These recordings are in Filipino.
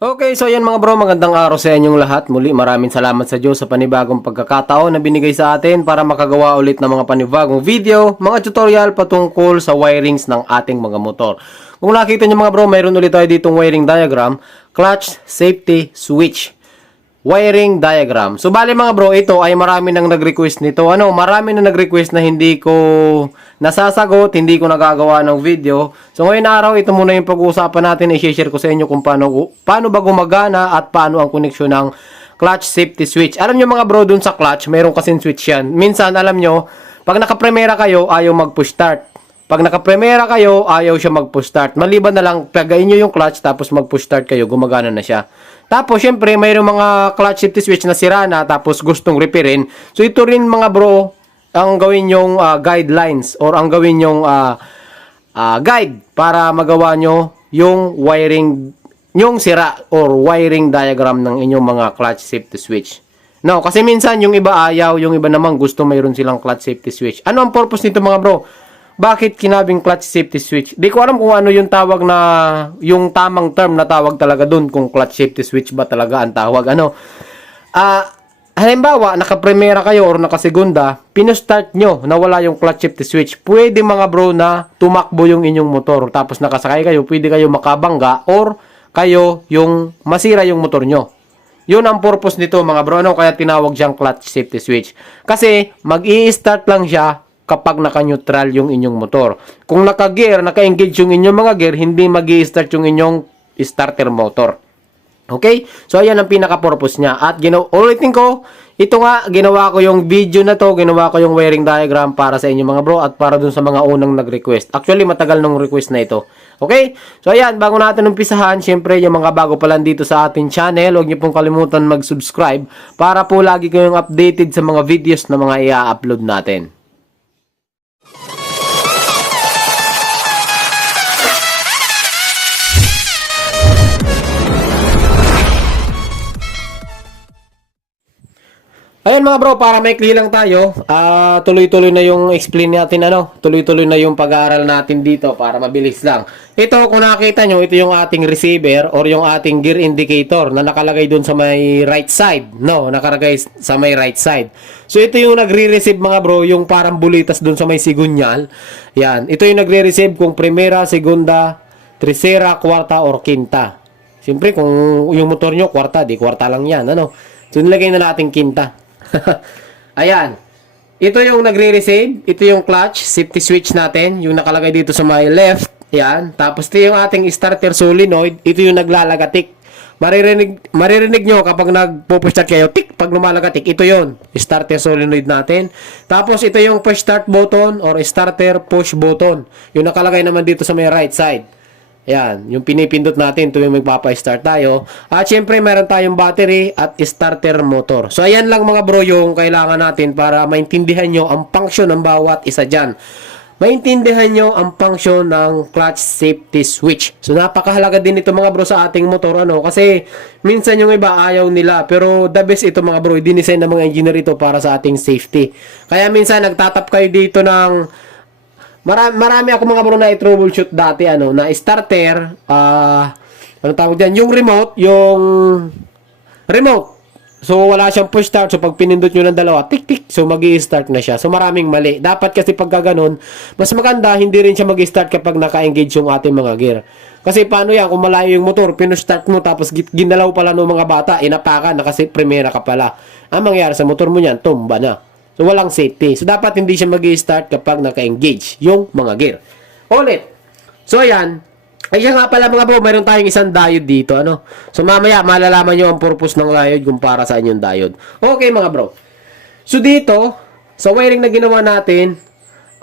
Okay, so ayan mga bro, magandang araw sa inyong lahat. Muli maraming salamat sa Diyos sa panibagong pagkakataon na binigay sa atin para makagawa ulit ng mga panibagong video, mga tutorial patungkol sa wirings ng ating mga motor. Kung nakita nyo mga bro, mayroon ulit tayo ditong wiring diagram, clutch safety switch wiring diagram. So bali mga bro, ito ay marami nang nag-request nito. Ano, marami na nag-request na hindi ko nasasagot, hindi ko nagagawa ng video. So ngayon araw, ito muna yung pag-uusapan natin. I-share ko sa inyo kung paano, paano ba gumagana at paano ang koneksyon ng clutch safety switch. Alam nyo mga bro, dun sa clutch, mayroon kasing switch yan. Minsan, alam nyo, pag nakapremera kayo, ayaw mag-push start. Pag nakapremera kayo, ayaw siya mag-push start. Maliban na lang, pagayin nyo yung clutch, tapos mag-push start kayo, gumagana na siya. Tapos, syempre, mayroong mga clutch safety switch na sira na, tapos gustong repairin. So, ito rin mga bro, ang gawin yung ah, guidelines or ang gawin yung ah, ah, guide para magawa nyo yung wiring, yung sira or wiring diagram ng inyong mga clutch safety switch. No, kasi minsan yung iba ayaw, yung iba naman gusto mayroon silang clutch safety switch. Ano ang purpose nito mga bro? Bakit kinabing clutch safety switch? Di ko alam kung ano yung tawag na, yung tamang term na tawag talaga dun, kung clutch safety switch ba talaga ang tawag. Ano? Ah, halimbawa, nakapremera kayo or nakasegunda, pinustart nyo na wala yung clutch safety switch. Pwede mga bro na tumakbo yung inyong motor. Tapos nakasakay kayo, pwede kayo makabangga or kayo yung masira yung motor nyo. Yun ang purpose nito mga bro. Ano kaya tinawag siyang clutch safety switch? Kasi mag i-start lang siya kapag naka-neutral yung inyong motor. Kung naka-gear, naka-engage yung inyong mga gear, hindi mag start yung inyong starter motor. Okay? So, ayan ang pinaka-purpose niya. At, ginaw ulitin ko, ito nga, ginawa ko yung video na to, ginawa ko yung wiring diagram para sa inyo mga bro at para dun sa mga unang nag-request. Actually, matagal nung request na ito. Okay? So, ayan, bago natin umpisahan, syempre, yung mga bago pa lang dito sa ating channel, huwag niyo pong kalimutan mag-subscribe para po lagi kayong updated sa mga videos na mga i-upload natin. Ayan mga bro, para maikli lang tayo, ah tuloy-tuloy na yung explain natin ano, tuloy-tuloy na yung pag-aaral natin dito para mabilis lang. Ito kung nakita nyo, ito yung ating receiver or yung ating gear indicator na nakalagay dun sa may right side, no, nakalagay sa may right side. So ito yung nagre-receive mga bro, yung parang bulitas dun sa may sigunyal. Yan, ito yung nagre-receive kung primera, segunda, tercera, kwarta or quinta. Siyempre kung yung motor nyo kwarta, di kwarta lang yan, ano. So nilagay na natin quinta. Ayan. Ito yung nagre-receive. Ito yung clutch, safety switch natin. Yung nakalagay dito sa my left. Ayan. Tapos ito yung ating starter solenoid. Ito yung naglalagatik. Maririnig, maririnig nyo kapag nagpo-push start kayo, tik, pag lumalagatik, ito yon starter solenoid natin. Tapos ito yung push start button or starter push button. Yung nakalagay naman dito sa may right side. Ayan, yung pinipindot natin tuwing magpapa-start tayo. At syempre, meron tayong battery at starter motor. So, ayan lang mga bro yung kailangan natin para maintindihan nyo ang function ng bawat isa dyan. Maintindihan nyo ang function ng clutch safety switch. So, napakahalaga din ito mga bro sa ating motor. Ano? Kasi, minsan yung iba ayaw nila. Pero, the best ito mga bro, dinesign ng mga engineer ito para sa ating safety. Kaya minsan, nagtatap kayo dito ng Marami, marami ako mga bro na i-troubleshoot dati ano na starter ah ano tawag diyan yung remote yung remote. So wala siyang push start so pag pinindot nyo ng dalawa tik tik so mag start na siya. So maraming mali. Dapat kasi pag ganoon mas maganda hindi rin siya mag start kapag naka-engage yung ating mga gear. Kasi paano yan? Kung malayo yung motor pinustart mo tapos gi- ginalaw pala ng mga bata inapakan na kasi primera ka pala. Ang mangyayari sa motor mo niyan tumba na So, walang safety. So, dapat hindi siya mag start kapag naka-engage yung mga gear. Ulit. So, ayan. Ay, siya nga pala mga bro, mayroon tayong isang diode dito. Ano? So, mamaya, malalaman nyo ang purpose ng diode kung para sa inyong diode. Okay, mga bro. So, dito, sa wiring na ginawa natin,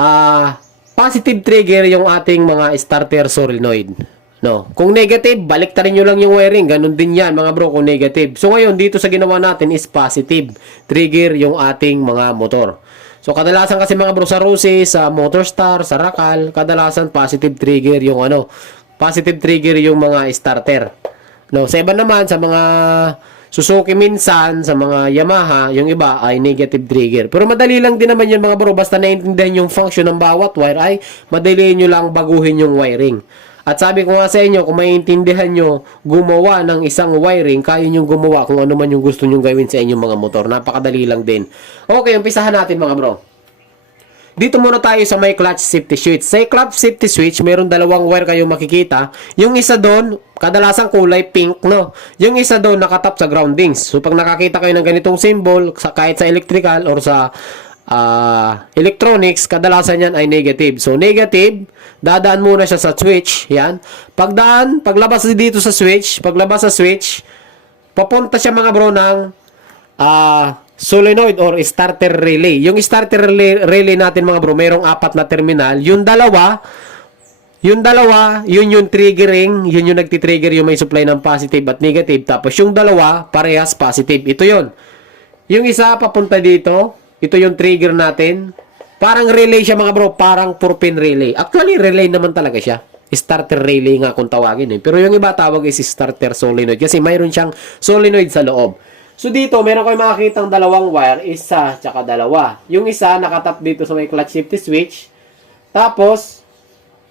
ah positive trigger yung ating mga starter solenoid. No. Kung negative, baliktarin nyo lang yung wiring. Ganun din yan, mga bro, kung negative. So, ngayon, dito sa ginawa natin is positive. Trigger yung ating mga motor. So, kadalasan kasi mga bro, sa Rose, sa Motorstar, sa Rakal, kadalasan positive trigger yung ano, positive trigger yung mga starter. No, sa iba naman, sa mga Suzuki minsan, sa mga Yamaha, yung iba ay negative trigger. Pero madali lang din naman yan mga bro, basta naiintindihan yung function ng bawat wire ay madali nyo lang baguhin yung wiring. At sabi ko nga sa inyo, kung maiintindihan nyo, gumawa ng isang wiring, kaya nyo gumawa kung ano man yung gusto nyo gawin sa inyong mga motor. Napakadali lang din. Okay, umpisahan natin mga bro. Dito muna tayo sa may clutch safety switch. Sa clutch safety switch, mayroon dalawang wire kayong makikita. Yung isa doon, kadalasan kulay pink, no? Yung isa doon nakatap sa groundings. So pag nakakita kayo ng ganitong symbol, sa, kahit sa electrical or sa ah, electronics, kadalasan yan ay negative. So negative, dadaan muna siya sa switch, yan. Pagdaan, paglabas dito sa switch, paglabas sa switch, papunta siya mga bro ng ah solenoid or starter relay. Yung starter relay, relay natin mga bro, mayroong apat na terminal. Yung dalawa, yung dalawa, yun yung triggering, yun yung nagtitrigger yung may supply ng positive at negative. Tapos yung dalawa, parehas positive. Ito yun. Yung isa papunta dito, ito yung trigger natin. Parang relay siya mga bro, parang 4-pin relay. Actually, relay naman talaga siya. Starter relay nga kung tawagin eh. Pero yung iba tawag is starter solenoid kasi mayroon siyang solenoid sa loob. So dito, meron kayo makikitang dalawang wire, isa tsaka dalawa. Yung isa nakatap dito sa may clutch safety switch. Tapos,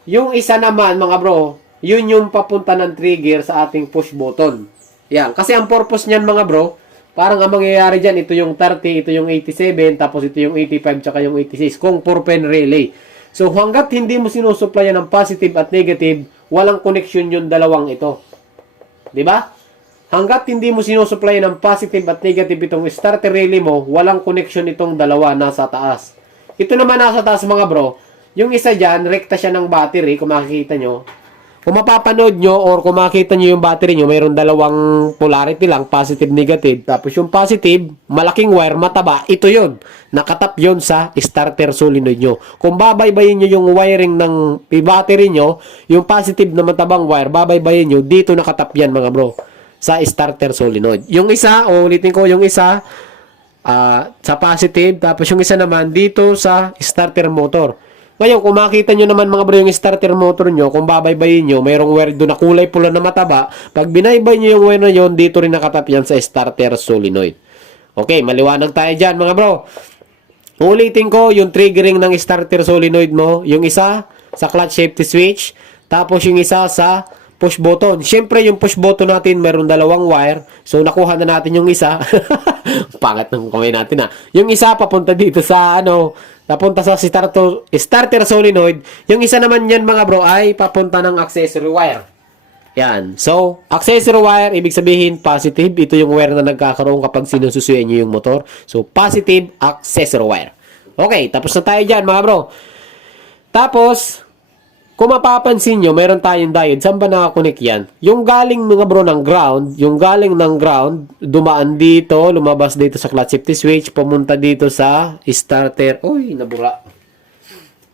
yung isa naman mga bro, yun yung papunta ng trigger sa ating push button. Yan. Kasi ang purpose niyan mga bro, parang ang mangyayari dyan, ito yung 30, ito yung 87, tapos ito yung 85, tsaka yung 86, kung 4-pin relay. So hanggat hindi mo sinusupplyan ng positive at negative, walang connection yung dalawang ito. 'Di ba? Hanggat hindi mo sinusupply ng positive at negative itong starter relay mo, walang connection itong dalawa nasa taas. Ito naman nasa taas mga bro, yung isa dyan, rekta siya ng battery, kung makikita nyo. Kung mapapanood nyo or kung makita nyo yung battery nyo, mayroon dalawang polarity lang, positive, negative. Tapos yung positive, malaking wire, mataba, ito yon Nakatap yon sa starter solenoid nyo. Kung babaybayin nyo yung wiring ng battery nyo, yung positive na matabang wire, babaybayin nyo, dito nakatap yan mga bro sa starter solenoid. Yung isa, ulitin ko, yung isa ah, sa positive, tapos yung isa naman dito sa starter motor. Ngayon, kung makita nyo naman mga bro yung starter motor nyo, kung babaybayin nyo, mayroong wire doon na kulay pula na mataba, pag binaybay nyo yung wire na yun, dito rin nakatap yan sa starter solenoid. Okay, maliwanag tayo dyan mga bro. Ulitin ko, yung triggering ng starter solenoid mo, yung isa sa clutch safety switch, tapos yung isa sa push button. Siyempre, yung push button natin, meron dalawang wire. So, nakuha na natin yung isa. Pangat ng kamay natin ha. Yung isa, papunta dito sa, ano, papunta sa starter, starter solenoid. Yung isa naman yan, mga bro, ay papunta ng accessory wire. Yan. So, accessory wire, ibig sabihin positive. Ito yung wire na nagkakaroon kapag sinususuyan nyo yung motor. So, positive accessory wire. Okay, tapos na tayo dyan, mga bro. Tapos, kung mapapansin nyo, meron tayong diode. Saan ba nakakunik yan? Yung galing mga bro ng ground, yung galing ng ground, dumaan dito, lumabas dito sa clutch safety switch, pumunta dito sa starter. Uy, nabura.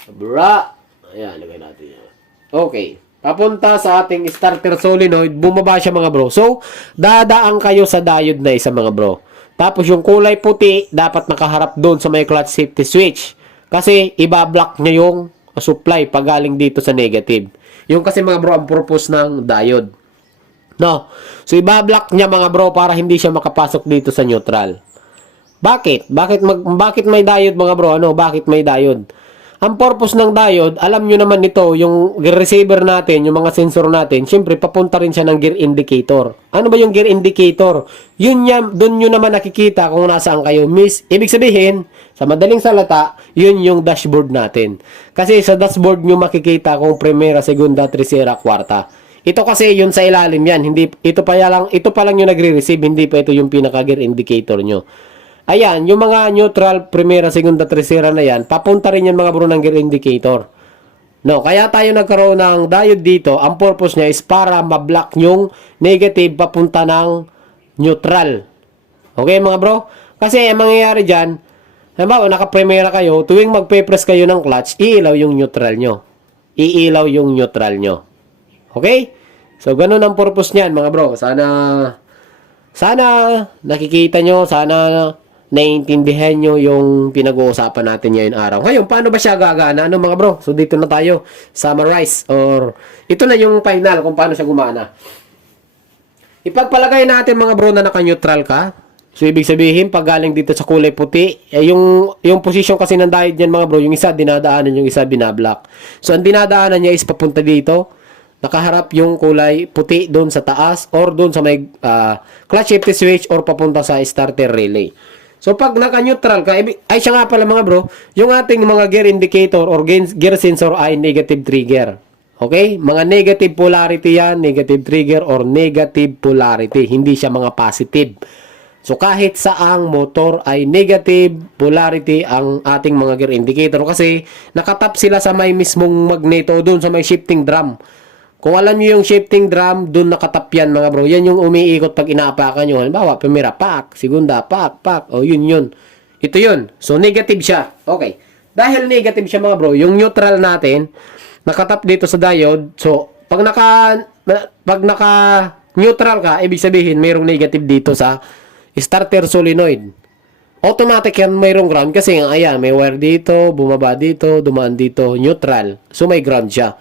Nabura. Ayan, lagay natin yan. Okay. Papunta sa ating starter solenoid, bumaba siya mga bro. So, dadaan kayo sa diode na isa mga bro. Tapos yung kulay puti, dapat nakaharap doon sa may clutch safety switch. Kasi, ibablock niya yung supply pag galing dito sa negative. Yung kasi mga bro, ang purpose ng diode. No. So, ibablock niya mga bro para hindi siya makapasok dito sa neutral. Bakit? Bakit mag, bakit may diode mga bro? Ano? Bakit may diode? Ang purpose ng diode, alam nyo naman ito, yung receiver natin, yung mga sensor natin, syempre papunta rin siya ng gear indicator. Ano ba yung gear indicator? Yun yan, doon nyo naman nakikita kung nasaan kayo. Miss, ibig sabihin, sa madaling salata, yun yung dashboard natin. Kasi sa dashboard nyo makikita kung primera, segunda, tercera, kwarta. Ito kasi yun sa ilalim yan. Hindi, ito pa lang, ito pa lang yung nagre-receive, hindi pa ito yung pinaka gear indicator nyo. Ayan, yung mga neutral, primera, segunda, tercera na yan, papunta rin yan mga bro gear indicator. No, kaya tayo nagkaroon ng diode dito, ang purpose niya is para ma-block yung negative papunta ng neutral. Okay mga bro? Kasi ang mangyayari dyan, halimbawa naka-primera kayo, tuwing magpe-press kayo ng clutch, iilaw yung neutral nyo. Iilaw yung neutral nyo. Okay? So, ganun ang purpose niyan mga bro. Sana, sana nakikita nyo, sana naiintindihan nyo yung pinag-uusapan natin ngayon araw. Ngayon, paano ba siya gagana? Ano mga bro? So, dito na tayo. Summarize. Or, ito na yung final kung paano siya gumana. Ipagpalagay natin mga bro na naka-neutral ka. So, ibig sabihin, pag galing dito sa kulay puti, eh, yung, yung position kasi ng diode niyan mga bro, yung isa dinadaanan, yung isa binablock. So, ang dinadaanan niya is papunta dito. nakaharap yung kulay puti doon sa taas or doon sa may ah, clutch safety switch or papunta sa starter relay. So pag naka-neutral ka, ay siya nga pala mga bro, yung ating mga gear indicator or gear sensor ay negative trigger. Okay? Mga negative polarity yan, negative trigger or negative polarity. Hindi siya mga positive. So kahit saang motor ay negative polarity ang ating mga gear indicator kasi nakatap sila sa may mismong magneto doon sa may shifting drum. Kung alam niyo yung shifting drum, doon nakatap yan mga bro. Yan yung umiikot pag inaapakan nyo. Halimbawa, primera, pak. Segunda, pak, pak. O yun yun. Ito yun. So negative siya. Okay. Dahil negative siya mga bro, yung neutral natin, nakatap dito sa diode. So, pag naka, na- pag naka neutral ka, ibig sabihin, mayroong negative dito sa starter solenoid. Automatic yan mayroong ground kasi nga ayan, may wire dito, bumaba dito, dumaan dito, neutral. So may ground siya.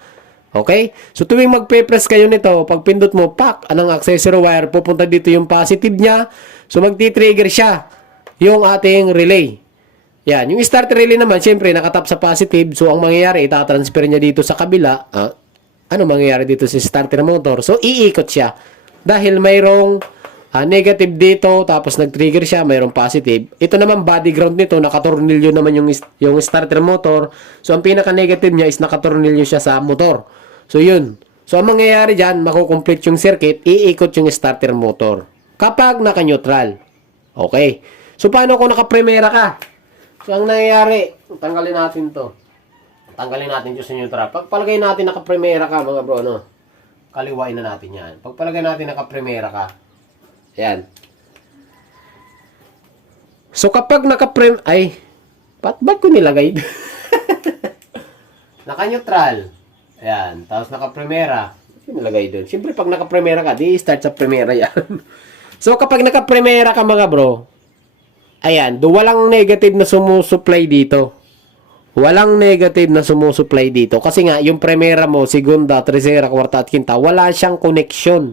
Okay? So tuwing magpe-press kayo nito, pag pindot mo, pak, anong accessory wire, pupunta dito yung positive niya. So magti-trigger siya yung ating relay. Yan, yung starter relay naman, syempre nakatap sa positive. So ang mangyayari, itatransfer niya dito sa kabila. Ah, ano mangyayari dito sa starter motor? So iikot siya. Dahil mayroong ah, negative dito, tapos nag-trigger siya, mayroong positive. Ito naman body ground nito, nakatornilyo naman yung, yung starter motor. So ang pinaka-negative niya is nakatornilyo siya sa motor. So yun. So ang mangyayari dyan, makukomplete yung circuit, iikot yung starter motor. Kapag naka-neutral. Okay. So paano kung naka-primera ka? So ang nangyayari, tanggalin natin to. Tanggalin natin yung sa neutral. Pagpalagay natin naka-primera ka mga bro, no? Kaliwain na natin yan. Pagpalagay natin naka-primera ka. Yan. So kapag naka-prim... Ay, ba't, ba't ko nilagay? naka-neutral. Ayan. Tapos naka-primera. Nilagay doon. Siyempre pag naka-primera ka, di start sa primera yan. so kapag naka-primera ka mga bro, ayan, do walang negative na sumusupply dito. Walang negative na sumusupply dito. Kasi nga, yung primera mo, segunda, tercera, kwarta at quinta, wala siyang connection.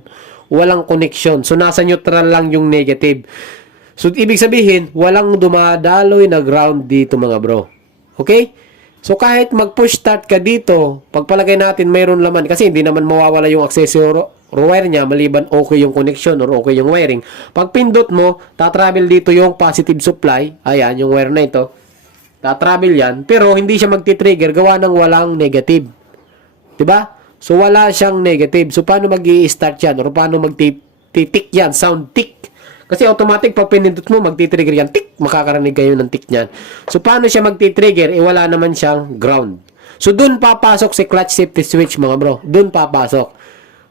Walang connection. So, nasa neutral lang yung negative. So, ibig sabihin, walang dumadaloy na ground dito mga bro. Okay? So, kahit mag-push start ka dito, pagpalagay natin mayroon laman, kasi hindi naman mawawala yung accessory wire niya, maliban okay yung connection or okay yung wiring. Pag pindot mo, tatravel dito yung positive supply. Ayan, yung wire na ito tatravel yan, pero hindi siya magti-trigger gawa ng walang negative. 'Di ba? So wala siyang negative. So paano magi-start yan or paano magti-tick yan, sound tick. Kasi automatic pag pinindot mo, magti-trigger yan, tick, makakarinig kayo ng tick niyan. So paano siya magti-trigger? Eh wala naman siyang ground. So dun papasok si clutch safety switch mga bro. Dun papasok.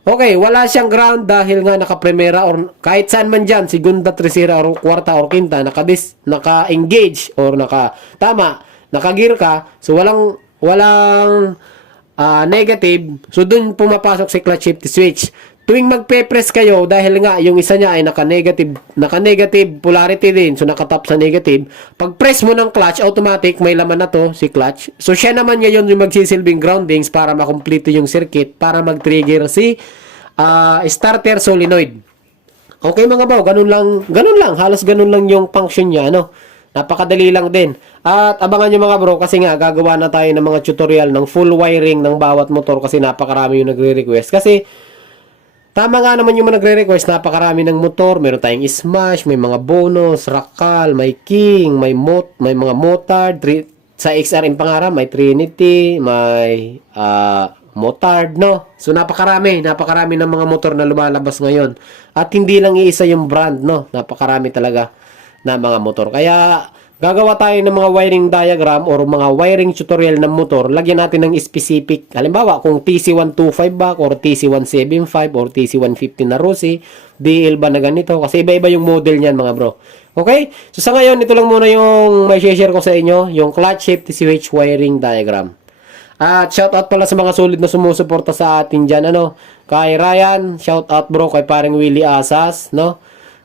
Okay, wala siyang ground dahil nga naka-primera or kahit saan man dyan, segunda, tercera, or kwarta, or quinta, naka-dis, naka-engage, or naka, tama, naka-gear ka, so walang, walang ah, negative, so dun pumapasok si clutch shift switch. Tuwing magpe-press kayo, dahil nga yung isa niya ay naka-negative, naka-negative polarity din, so nakatap sa negative, pag press mo ng clutch, automatic, may laman na to, si clutch. So siya naman ngayon yung magsisilbing groundings para makomplete yung circuit, para mag-trigger si ah, starter solenoid. Okay mga baw, ganun lang, ganun lang, halos ganun lang yung function niya, no? Napakadali lang din. At abangan nyo mga bro, kasi nga, gagawa na tayo ng mga tutorial ng full wiring ng bawat motor kasi napakarami yung nagre-request. Kasi, tama nga naman yung mga nagre-request, napakarami ng motor, meron tayong smash, may mga bonus, rakal, may king, may mot, may mga motard, sa XRM pangarap, may Trinity, may ah, motard, no? So napakarami, napakarami ng mga motor na lumalabas ngayon. At hindi lang iisa yung brand, no? Napakarami talaga na mga motor. Kaya gagawa tayo ng mga wiring diagram or mga wiring tutorial ng motor, lagyan natin ng specific. Halimbawa, kung TC125 ba or TC175 or TC150 na Rossi, DL ba na ganito? Kasi iba-iba yung model niyan mga bro. Okay? So sa ngayon, ito lang muna yung may share ko sa inyo, yung clutch safety switch wiring diagram. At shout out pala sa mga solid na sumusuporta sa atin dyan, ano. Kay Ryan, shout out bro, kay paring Willie Asas, no.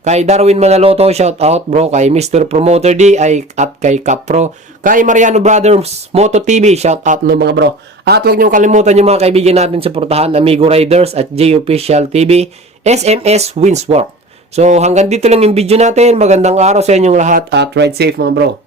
Kay Darwin Manaloto, shout out bro, kay Mr. Promoter D, ay, at kay Capro. Kay Mariano Brothers Moto TV, shout out no mga bro. At huwag niyong kalimutan yung mga kaibigan natin suportahan, Amigo Riders at J Official TV, SMS Winsworth. So hanggang dito lang yung video natin. Magandang araw sa inyong lahat at ride safe mga bro.